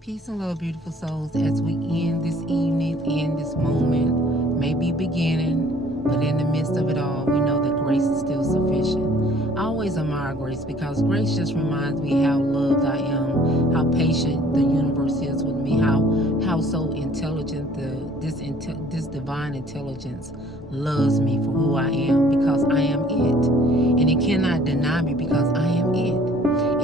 Peace and love, beautiful souls, as we end this evening, end this moment, may be beginning, but in the midst of it all, we know that grace is still sufficient. I always admire grace because grace just reminds me how loved I am, how patient the universe is with me, how so intelligent this divine intelligence loves me for who I am because I am it, and it cannot deny me because I am it.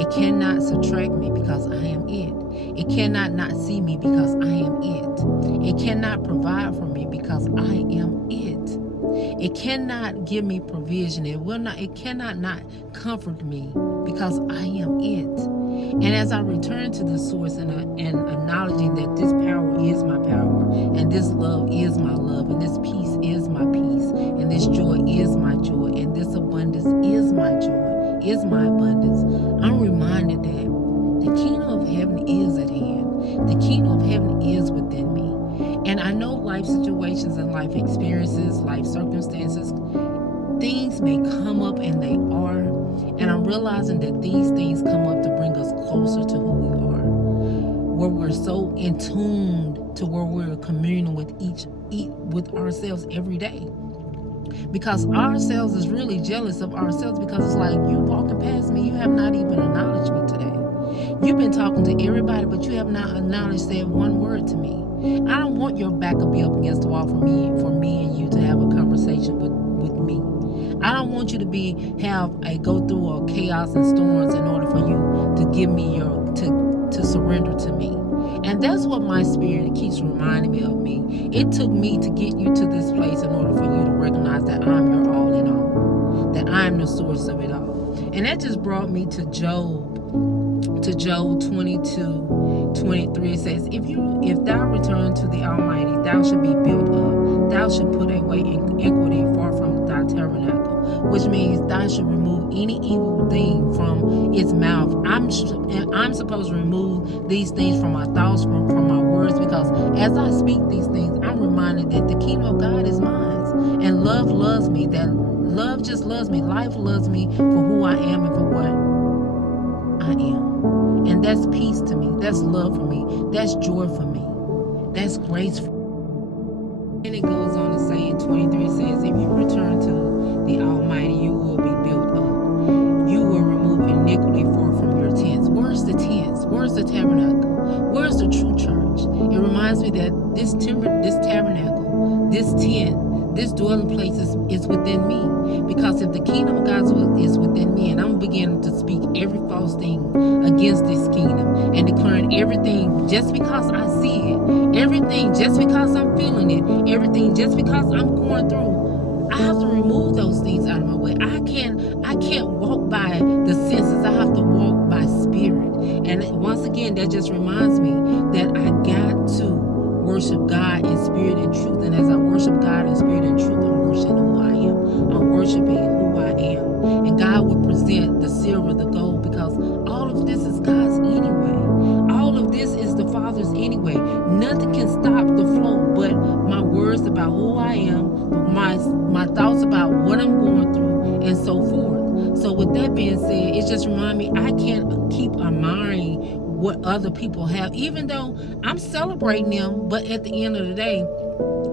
It cannot subtract me because I am it. It cannot not see me because I am it. It cannot provide for me because I am it. It cannot give me provision. It cannot not comfort me because I am it. And as I return to the source and acknowledging that this power is my power, and this love is my love, and this peace is my peace, and this joy is my joy, and this abundance is my joy, is my abundance, I'm reminded that the kingdom of heaven is at hand. The kingdom of heaven is within me. And I know life situations and life experiences, life circumstances, things may come up, and they are. And I'm realizing that these things come up to bring us closer to who we are, where we're so in tune to where we're communing with with ourselves every day. Because ourselves is really jealous of ourselves, because it's like, you walking past me, you have not even acknowledged me today. You've been talking to everybody, but you have not acknowledged, said one word to me. I don't want your back to be up against the wall for me and you to have a conversation with me. I don't want you to go through a chaos and storms in order for you to give me to surrender to me. And that's what my spirit keeps reminding me of me. It took me to get you to this place in order for you to recognize that I'm your all in all, that I'm the source of it all. And that just brought me to Job 22:23. It says, if thou return to the Almighty, thou shalt be built up. Thou shalt put away iniquity far from thy tabernacle, which means thou shalt remove any evil thing from its mouth. I'm supposed to remove these things from my thoughts, from my words, because as I speak these things, I'm reminded that the kingdom of God is mine, and love loves me. That love just loves me. Life loves me for who I am and for what I am. And that's peace to me. That's love for me. That's joy for me. That's grace for me. And it goes on to say in 23, says, if you return to the Almighty, you will be built up. You will remove iniquity far from your tents. Where's the tents? Where's the tabernacle? Where's the true church? It reminds me that this tabernacle, this tent, this dwelling place is within me. Because if the kingdom of God is within me, and I'm beginning to speak every false thing against this kingdom, and declaring everything just because I see it, everything just because I'm feeling it, everything just because I'm going through, I have to remove those things out of my way. I can't walk by the senses. I have to walk by spirit. And once again, that just reminds me that I got to worship God in spirit and truth. And as I worship God in spirit and truth, I'm worshiping who I am. I'm worshiping who I am. And God will present the silver, the gold, because all of this is God's anyway. All of this is the Father's anyway. Nothing can stop the flow but my words about who I am, my thoughts about what I'm going through, and so forth. So with that being said, it just reminds me I can't keep admiring what other people have, even though I'm celebrating them, but at the end of the day,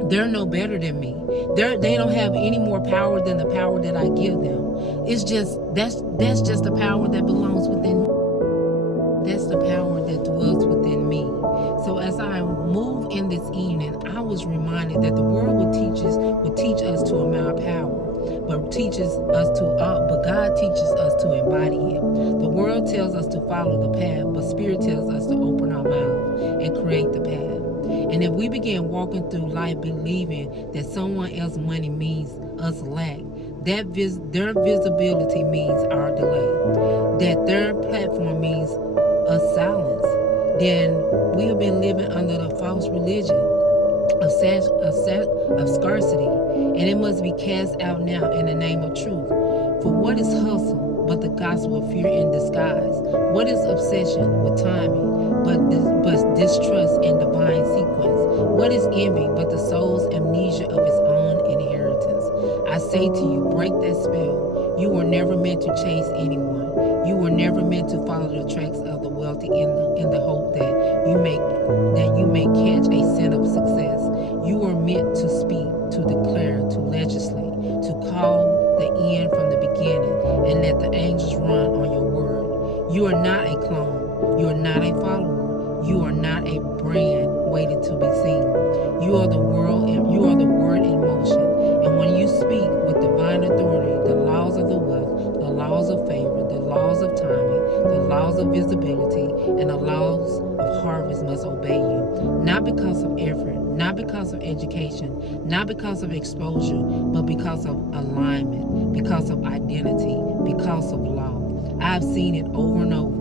they're no better than me. They don't have any more power than the power that I give them. It's just that's just the power that belongs within me. That's the power that dwells within me. So as I move in this evening, I was reminded that the world would teach us to admire power, but God teaches us to embody it. The world tells us to follow the path, but Spirit tells us to open our mouth and create the path. And if we begin walking through life believing that someone else's money means us lack, their visibility means our delay, that their platform means us silence, then we have been living under the false religion of scarcity, and it must be cast out now in the name of truth. For what is hustle but the gospel of fear in disguise? What is obsession with timing but distrust in divine sequence? What is envy but the soul's amnesia of its own inheritance? I say to you, break that spell. You were never meant to chase anyone. You were never meant to follow the tracks of the wealthy in the hope that you may catch a scent of success. You are meant to speak, to declare, to legislate, to call the end from the beginning, and let the angels run on your word. You are not a clone. You are not a follower. You are not a brand waiting to be seen. You are the world, and you are the word in motion. And when you speak with divine authority, the laws of the wealth, the laws of favor, the laws of timing, the laws of visibility, and the laws of harvest must obey you. Not because of effort, not because of education, not because of exposure, but because of alignment, because of identity, because of law. I've seen it over and over.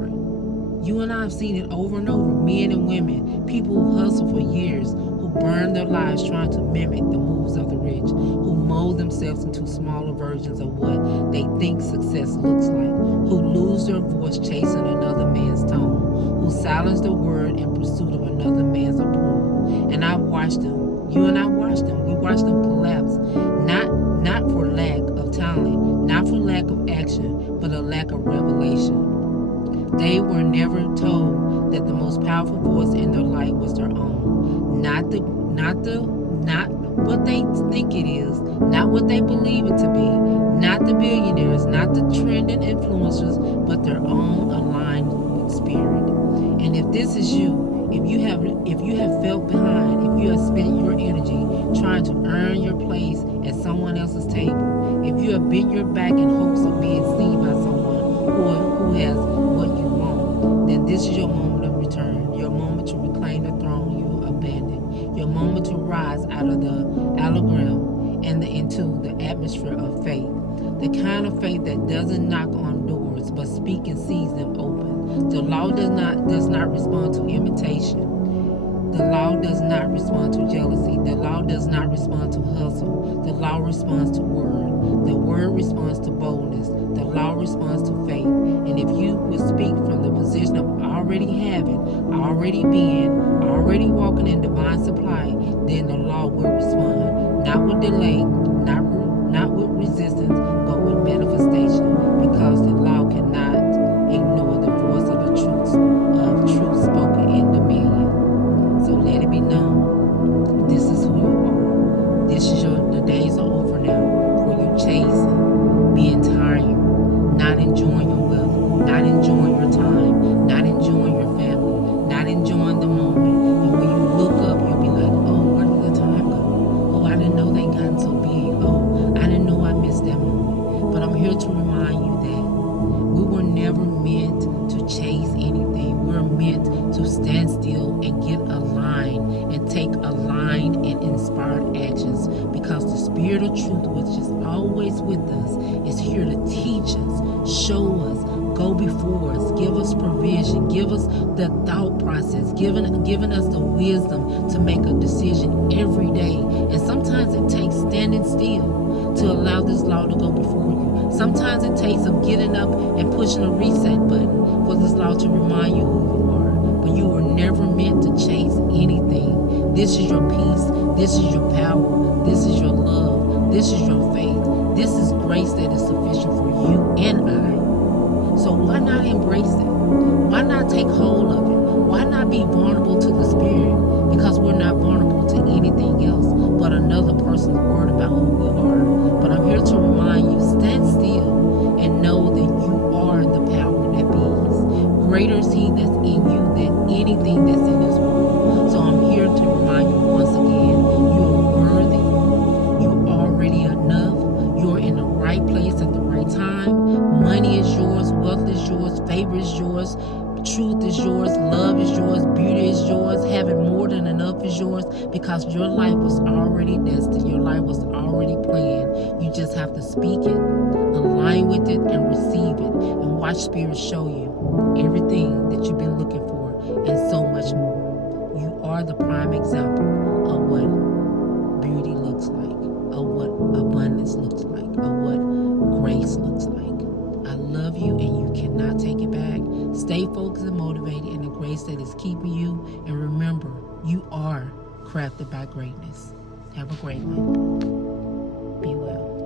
You and I have seen it over and over. Men and women, people who hustle for years, who burn their lives trying to mimic the moves of the rich, who mold themselves into smaller versions of what they think success looks like, who lose their voice chasing another man's tone, who silence the word in pursuit of another man's approval. And I've watched them. You and I watched them. We watched them collapse. Not for lack of talent, not for lack of action, but a lack of revelation. They were never told that the most powerful voice in their life was their own. Not what they think it is, not what they believe it to be, not the billionaires, not the trending influencers, but their own aligned with spirit. And if this is you, if you have felt behind, if you have spent your energy trying to earn your place at someone else's table, if you have bent your back in hopes of being seen by someone who has what you want, then this is your moment of return, your moment to reclaim the throne you abandoned, your moment to rise out of the allegory and into the atmosphere of faith, the kind of faith that doesn't knock on doors but speak and sees them open. The law does not respond to imitation. The law does not respond to jealousy. The law does not respond to hustle. The law responds to word. The word responds to boldness. The law responds to faith. And if you would speak from the position of already having, already being, already walking in divine supply, then the law will respond. Not with delay, not with resistance, but with manifestation. Because the law cannot ignore the voice of the truth spoken in the million. So let it be known, this is who you are. The days are over now for you chasing, being tired, not enjoying your wealth, not enjoying your time, not enjoying your family, not enjoying the moment. And when you look up, you'll be like, oh, where did the time go? Oh, I didn't know they gotten so big. Oh, I didn't know I missed that moment. But I'm here to remind you that we were never meant to chase anything. We're meant to stand still and get aligned and take aligned and inspired actions, because the Spirit of truth, which is always with us, is here to teach us, show us, go before us, give us provision, give us the thought process, giving us the wisdom to make a decision every day. And sometimes it takes standing still to allow this law to go before you. Sometimes it takes some getting up and pushing a reset button for this law to remind you who you are. But you were never meant to chase anything. This is your peace. This is your power. This is your love. This is your faith. This is grace that is sufficient for you and I. So why not embrace it? Why not take hold of it? Why not be vulnerable to the Spirit? Because we're not vulnerable to anything else but another person's word about who we are. But I'm here to remind you, stand still and know that you are the power that bees. Greater is He that's in you than anything that's in this world. So I'm here to remind you once again, you're worthy. You're already enough. You're in the right place at the right time. Money is yours. Wealth is yours. Favor is yours. Truth is yours. Love is yours. Beauty is yours. Having more than enough is yours, because your life was already destined. Your life was already planned. You just have to speak it, align with it, and receive it. And watch Spirit show you everything that you've been looking for and so much more. You are the prime example of what beauty looks like, of what abundance looks like, of what grace looks like. I love you, and you cannot take it back. Stay focused and motivated in the grace that is keeping you. And remember, you are crafted by greatness. Have a great one. Be well.